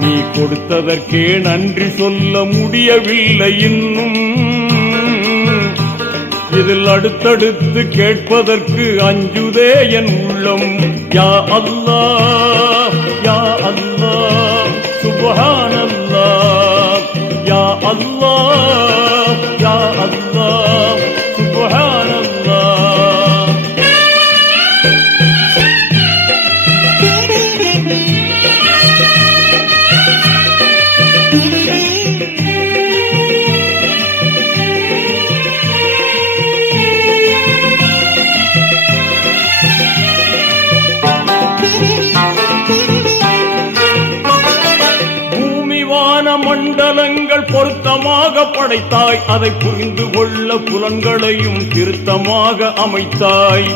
நீ கொடுத்ததற்கே நன்றி சொல்ல முடியவில்லை இன்னும். இதில் அடுத்தடுத்து கேட்பதற்கு அஞ்சுதே என் உள்ளம். யா அல்லாஹ் யா அல்லாஹ் சுப்ஹானல்லாஹ். யா அல்லாஹ் யா அல்லாஹ் சுப்ஹானல்லாஹ். மண்டலங்கள் பொருத்தமாக படைத்தாய், அதை புரிந்து கொள்ள புலன்களையும் திருத்தமாக அமைத்தாய்.